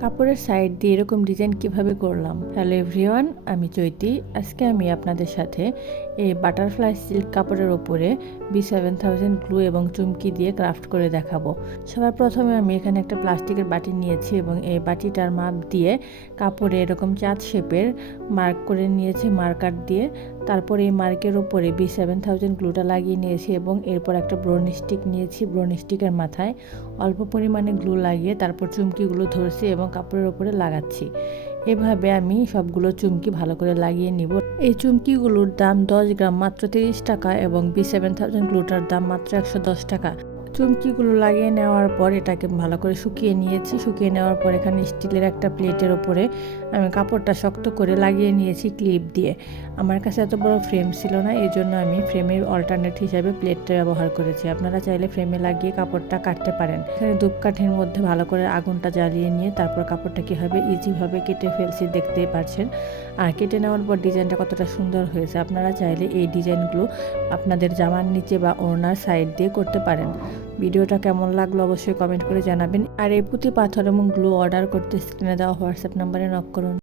কাপড়ের সাইড দিয়ে এরকম ডিজাইন কিভাবে করলাম। হ্যালো এভরিওয়ান, আমি চৈতি। আজকে আমি আপনাদের সাথে এই বাটারফ্লাই সিল্ক কাপড়ের ওপরে B7000 গ্লু এবং চুমকি দিয়ে ক্রাফট করে দেখাবো। সবার প্রথমে আমি এখানে একটা প্লাস্টিকের বাটি নিয়েছি এবং এই বাটিটার মাপ দিয়ে কাপড়ে এরকম চাঁদ শেপের মার্ক করে নিয়েছি মার্কার দিয়ে। তারপরে এই মার্কের ওপরে B7000 গ্লুটা লাগিয়ে নিয়েছি এবং এরপর একটা ব্রোন স্টিক নিয়েছি। ব্রোন স্টিকের মাথায় অল্প পরিমাণে গ্লু লাগিয়ে তারপর চুমকিগুলো ধরছি এবং কাপড়ের ওপরে লাগাচ্ছি। এভাবে আমি সবগুলো চুমকি ভালো করে লাগিয়ে নিব। এই চুমকিগুলোর দাম 10 গ্রাম মাত্র 30 টাকা এবং B7000 গ্লুটার দাম মাত্র 110 টাকা। চুমকিগুলো লাগিয়ে নেওয়ার পর এটাকে ভালো করে শুকিয়ে নিয়েছি। শুকিয়ে নেওয়ার পর এখানে স্টিলের একটা প্লেটের ওপরে আমি কাপড়টা শক্ত করে লাগিয়ে নিয়েছি ক্লিপ দিয়ে। আমার কাছে এত বড় ফ্রেম ছিল না, এই জন্য আমি ফ্রেমের অল্টারনেট হিসাবে প্লেটটা ব্যবহার করেছি। আপনারা চাইলে ফ্রেমে লাগিয়ে কাপড়টা কাটতে পারেন। এখানে ধূপকাঠির মধ্যে ভালো করে আগুনটা জ্বালিয়ে নিয়ে তারপর কাপড়টা কীভাবে ইজিভাবে কেটে ফেলছি দেখতেই পারছেন। আর কেটে নেওয়ার পর ডিজাইনটা কতটা সুন্দর হয়েছে। আপনারা চাইলে এই ডিজাইনগুলো আপনাদের জামার নিচে বা ওড়নার সাইড দিয়ে করতে পারেন। ভিডিওটা কেমন লাগলো অবশ্যই কমেন্ট করে জানাবেন। আর এই পুঁতি পাথর এবং গ্লু অর্ডার করতে স্ক্রিনে দেওয়া হোয়াটসঅ্যাপ নাম্বারে নক করুন।